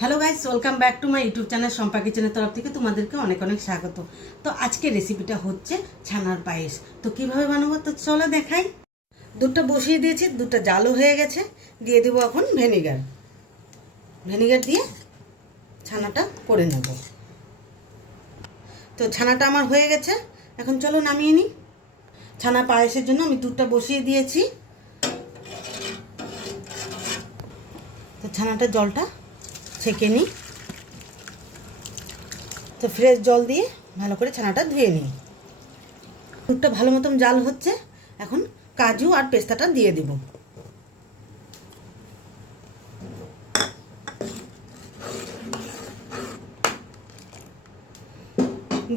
Hello guys welcome back to my YouTube channel Sampa কিচেনের তরফ থেকে তোমাদেরকে অনেক অনেক স্বাগত। তো আজকে রেসিপিটা হচ্ছে ছানার পায়েস। তো কীভাবে বানাবো তো চলো দেখাই। দুধটা বসিয়ে দিয়েছি, দুধটা জালও হয়ে গেছে। দিয়ে দেবো এখন ভেনিগার ভেনিগার দিয়ে ছানাটা করে নেব। তো ছানাটা আমার হয়ে গেছে। এখন চলো নামিয়ে নিই। ছানা পায়েসের জন্য আমি দুধটা বসিয়ে দিয়েছি। তো ছানাটা জলটা ছেঁকে নিই। তো ফ্রেশ জল দিয়ে ভালো করে ছানাটা ধুয়ে নিই। দুধটা ভালো মতন জাল হচ্ছে, এখন কাজু আর পেস্তাটা দিয়ে দিব।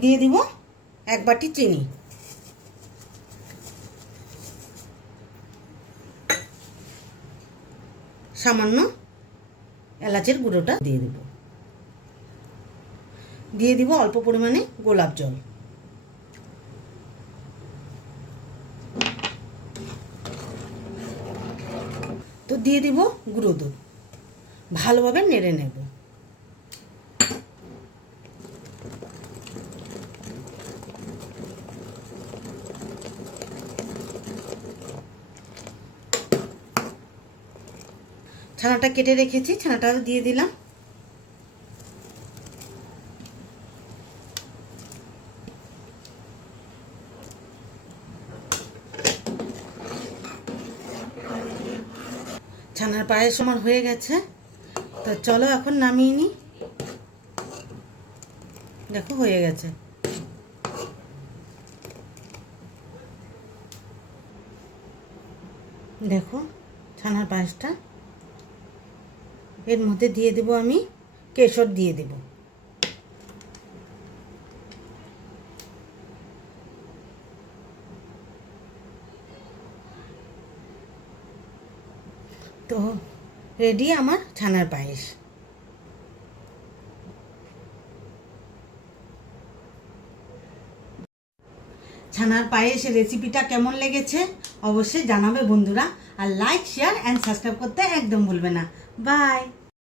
দিয়ে দিব এক বাটি চিনি। সামান্য এলাচের গুঁড়োটা দিয়ে দেব। দিয়ে দিব অল্প পরিমাণে গোলাপ জল। তো দিয়ে দিব গুঁড়ো দুধ। ভালোভাবে নেড়ে নেব। ছানাটা কেটে রেখেছি, ছানাটা দিয়ে দিলাম। ছানার পায়েস আমার হয়ে গেছে। তো চলো এখন নামিয়ে নিই দেখো, হয়ে গেছে। দেখো, ছানার পায়েসটা এর মধ্যে দিয়ে দেব আমি কেশর দিয়ে দেব। তো রেডি আমার ছানার পায়েস। ছানার পায়েসের রেসিপিটা কেমন লেগেছে অবশ্যই জানাবে বন্ধুরা। আর লাইক শেয়ার অ্যান্ড সাবস্ক্রাইব করতে একদম ভুলবে না। Bye.